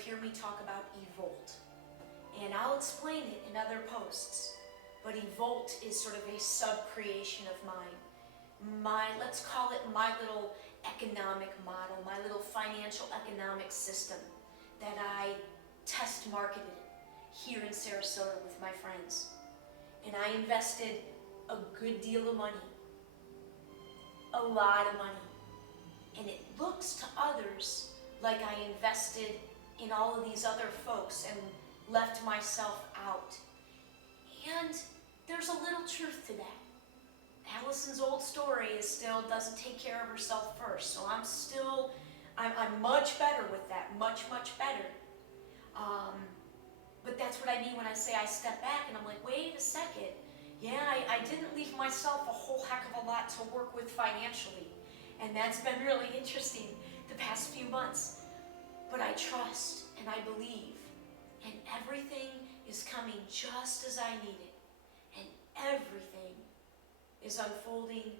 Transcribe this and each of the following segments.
hear me talk about eVolt. And I'll explain it in other posts. But eVolt is sort of a sub-creation of mine. Let's call it my little economic model, my little financial economic system that I test marketed here in Sarasota with my friends. And I invested a good deal of money, a lot of money. And it looks to others like I invested in all of these other folks and left myself out. And there's a little truth to that. Alyson's old story is still doesn't take care of herself first. So I'm much better with that, much better. But that's what I mean when I say I step back and I'm like, wait a second. Yeah, I didn't leave myself a whole heck of a lot to work with financially. And that's been really interesting the past few months. But I trust and I believe. And everything is coming just as I need it. And everything is unfolding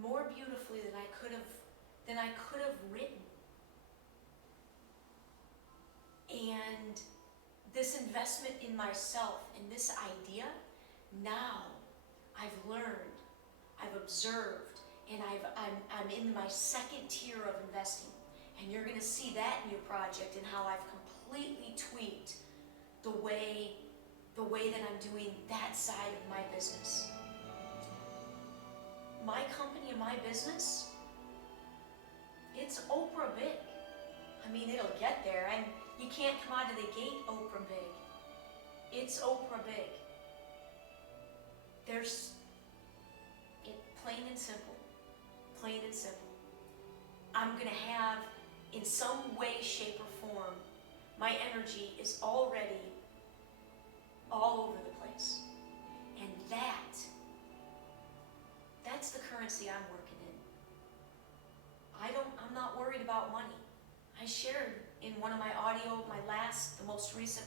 more beautifully than I could have written. And this investment in myself and this idea, now I've learned, I've observed, and I'm in my second tier of investing. And you're going to see that in your project and how I've completely tweaked the way that I'm doing that side of my business. My company and my business, it's Oprah big. I mean, it'll get there, and you can't come out of the gate Oprah big. It's Oprah big. Plain and simple. Plain and simple. I'm going to have, in some way, shape, or form, my energy is already all over the place. And that's the currency I'm working in. I'm not worried about money. I shared in one of my the most recent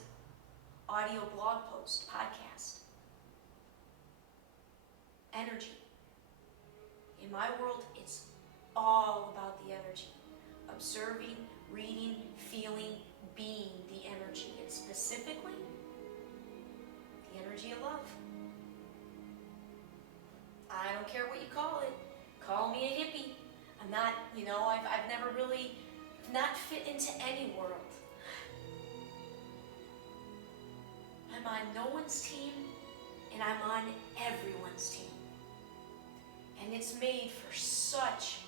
audio blog post, podcast. Energy. In my world, it's all about the energy. Observing, reading, feeling, being the energy. And specifically, the energy of love. I don't care what you call it. Call me a hippie. I'm not, I've never really not fit into any world. I'm on no one's team, and I'm on everyone's team. And it's made for such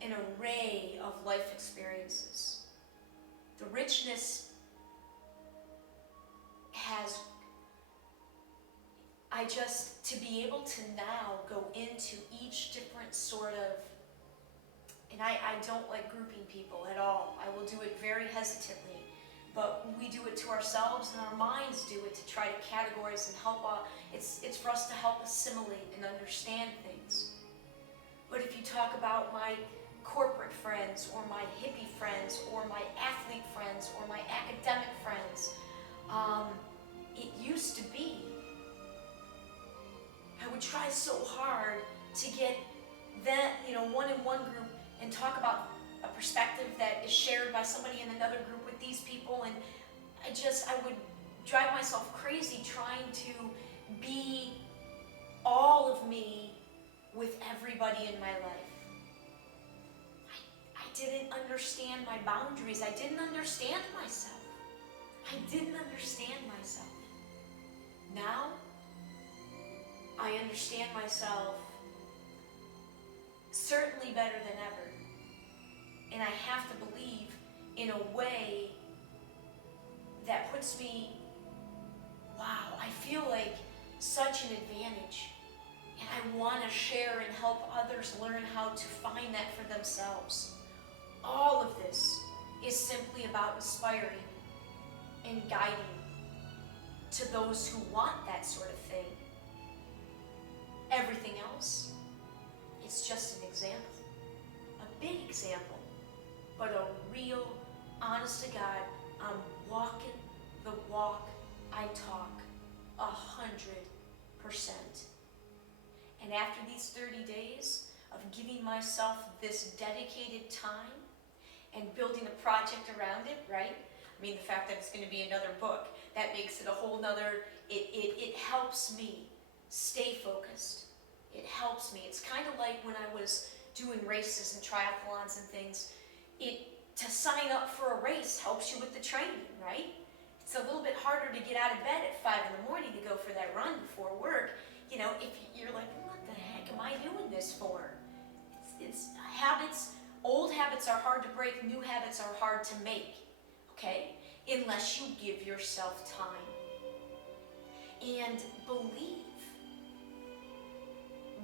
an array of life experiences. The richness to be able to now go into each different sort of, and I don't like grouping people at all. I will do it very hesitantly, but we do it to ourselves and our minds do it to try to categorize and help. It's for us to help assimilate and understand things. But if you talk about my corporate friends or my hippie friends or my athlete friends or my academic friends, it used to be I would try so hard to get that, one in one group and talk about a perspective that is shared by somebody in another group with these people, and I would drive myself crazy trying to be all of me with everybody in my life. I didn't understand my boundaries. I didn't understand myself. Now, I understand myself certainly better than ever. And I have to believe in a way that puts me, wow, I feel like such an advantage. And I want to share and help others learn how to find that for themselves. All of this is simply about inspiring and guiding to those who want that sort of thing. Everything else, it's just an example. A big example, but a real, honest to God, I'm walking the walk I talk 100%. And after these 30 days of giving myself this dedicated time and building a project around it, right? I mean, the fact that it's going to be another book, that makes it a whole nother, it helps me stay focused. It helps me. It's kind of like when I was doing races and triathlons and things. To sign up for a race helps you with the training, right? It's a little bit harder to get out of bed at 5 in the morning to go for that run before work. You know, if you're like, what the heck am I doing this for? It's habits. Old habits are hard to break. New habits are hard to make, okay? Unless you give yourself time. And believe.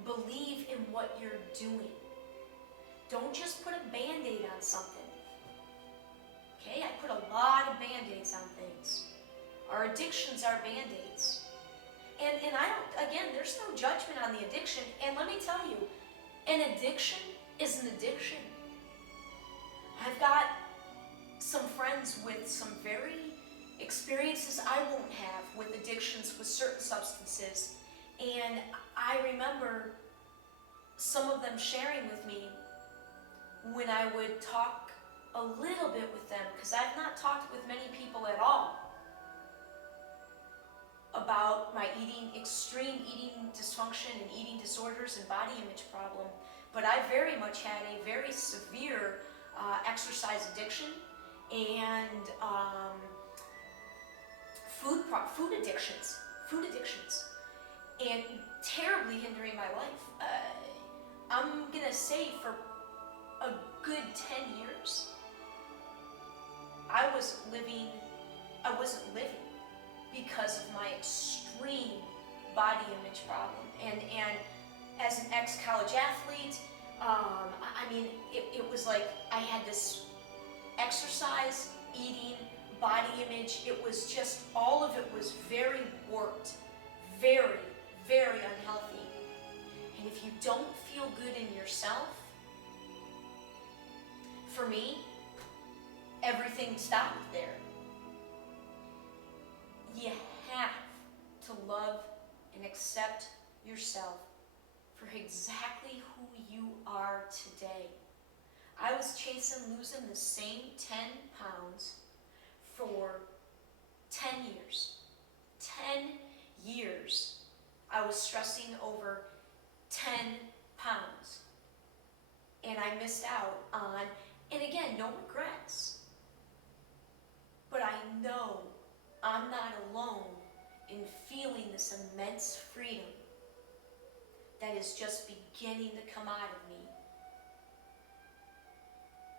Believe in what you're doing. Don't just put a Band-Aid on something. Okay, I put a lot of Band-Aids on things. Our addictions are Band-Aids. And I don't, again, there's no judgment on the addiction. And let me tell you, an addiction is an addiction. I've got some friends with some very experiences I won't have with addictions with certain substances. And I remember some of them sharing with me when I would talk a little bit with them, because I've not talked with many people at all about my extreme eating dysfunction and eating disorders and body image problem, but I very much had a very severe exercise addiction and food addictions, and terribly hindering my life. I'm gonna say for a good 10 years, I wasn't living because of my extreme body image problem. And as an ex-college athlete, I mean, it was like I had this exercise, eating, body image. It was just, all of it was very warped, very, very unhealthy. And if you don't feel good in yourself, for me, everything stopped there. You have to love and accept yourself for exactly who you are today. I was chasing losing the same 10 pounds for 10 years. 10 years I was stressing over 10 pounds. And I missed out on, and again, no regrets. But I know I'm not alone in feeling this immense freedom that is just beginning to come out of me.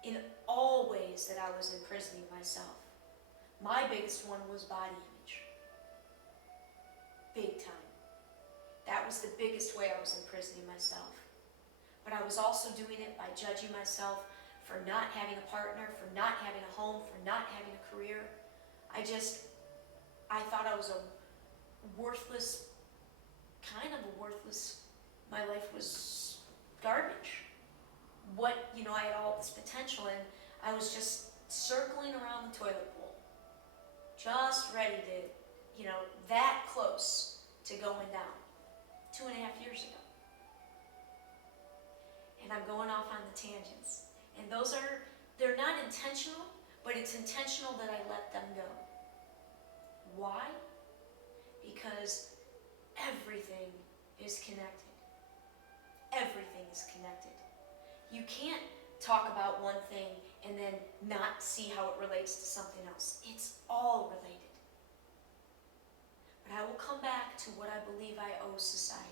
In all ways that I was imprisoning myself. My biggest one was body image. Big time. That was the biggest way I was imprisoning myself. But I was also doing it by judging myself for not having a partner, for not having a home, for not having a career. I thought I was my life was garbage. I had all this potential, and I was just circling around the toilet bowl, just ready to, that close to going down 2.5 years ago. And I'm going off on the tangents. And they're not intentional, but it's intentional that I let them go. Why? Because everything is connected. Everything is connected. You can't talk about one thing and then not see how it relates to something else. It's all related. But I will come back to what I believe I owe society.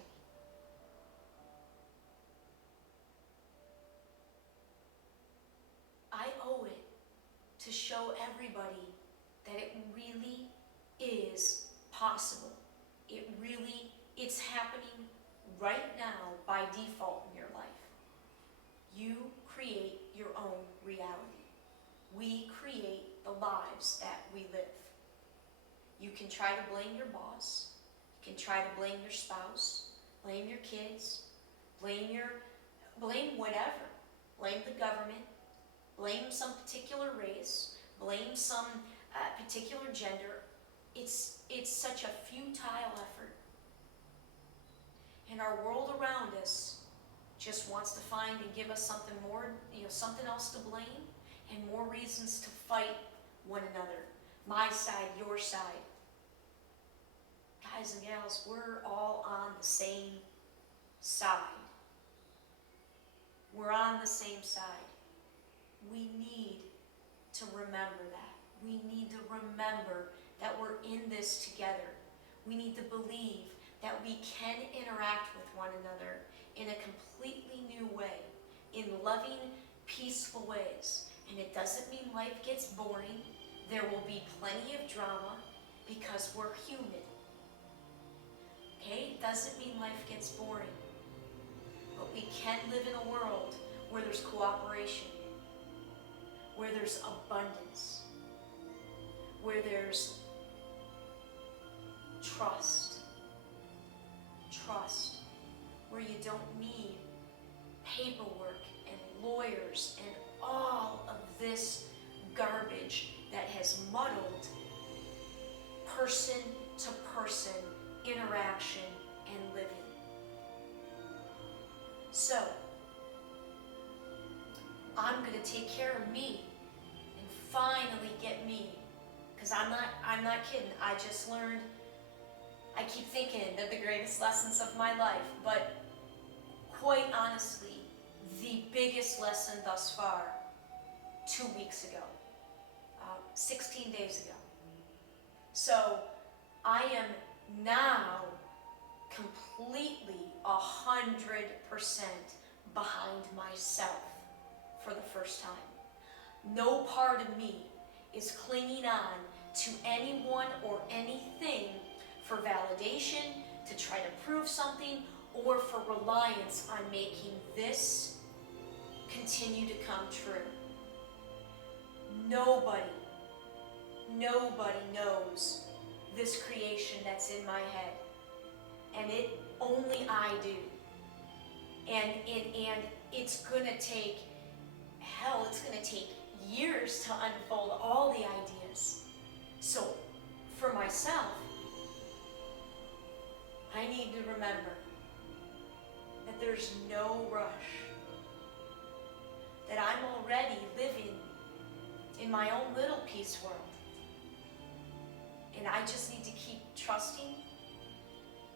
I owe it to show everybody that it really is possible. It's happening right now by default in your life. You create your own reality. We create the lives that we live. You can try to blame your boss. You can try to blame your spouse, blame your kids, blame whatever. Blame the government, blame some particular race, blame some particular gender. It's such a futile effort. And our world around us just wants to find and give us something more, something else to blame. and more reasons to fight one another. My side, your side. Guys and gals, we're all on the same side. We're on the same side. We need to remember that. We need to remember that we're in this together. We need to believe that we can interact with one another in a completely new way, in loving, peaceful ways. And it doesn't mean life gets boring. There will be plenty of drama because we're human. Okay? It doesn't mean life gets boring. But we can live in a world where there's cooperation, where there's abundance, where there's trust, where you don't need paperwork and lawyers and all of this garbage that has muddled person-to-person interaction and living. So, I'm going to take care of me and finally get me, because I'm not kidding. I just learned, I keep thinking they're the greatest lessons of my life, but quite honestly, the biggest lesson thus far, 2 weeks ago, 16 days ago. So I am now completely 100% behind myself for the first time. No part of me is clinging on to anyone or anything for validation, to try to prove something, or for reliance on making this continue to come true. Nobody knows this creation that's in my head. And it only I do. And it's gonna take, hell, it's gonna take years to unfold all the ideas. So for myself, I need to remember that there's no rush, that I'm already living in my own little peace world. And I just need to keep trusting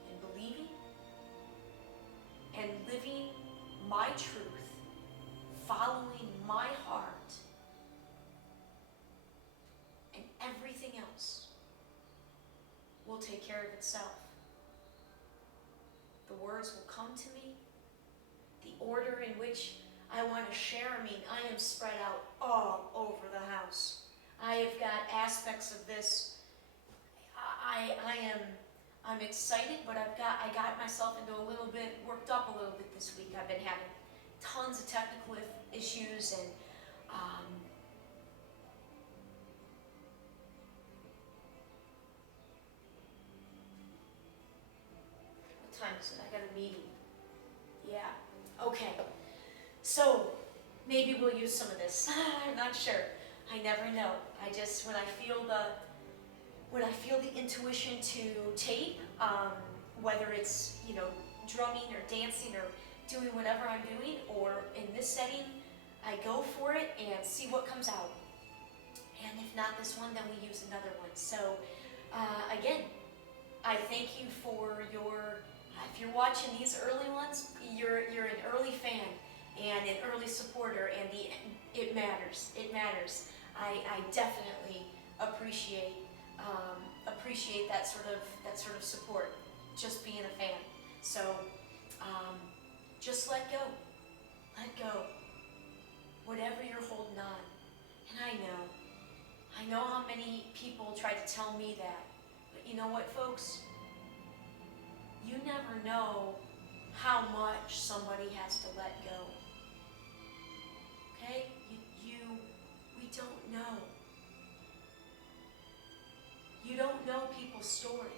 and believing and living my truth, following my heart, and everything else will take care of itself. The words will come to me. The order in which I want to share, I mean, I am spread out all over the house. I have got aspects of this. I'm excited, but I got myself into a little bit, worked up a little bit this week. I've been having tons of technical issues, and what time is it? I got a meeting. Yeah, okay. So, maybe we'll use some of this. I'm not sure. I never know. I just, when I feel the intuition to tape, whether it's, drumming or dancing or doing whatever I'm doing, or in this setting, I go for it and see what comes out. And if not this one, then we use another one. So, again, I thank you for if you're watching these early ones, you're an early fan and an early supporter, and it matters. It matters. I definitely appreciate that sort of support, just being a fan. So just let go, whatever you're holding on. And I know how many people try to tell me that, but you know what, folks? You never know how much somebody has to let go. Okay? We don't know. You don't know people's story.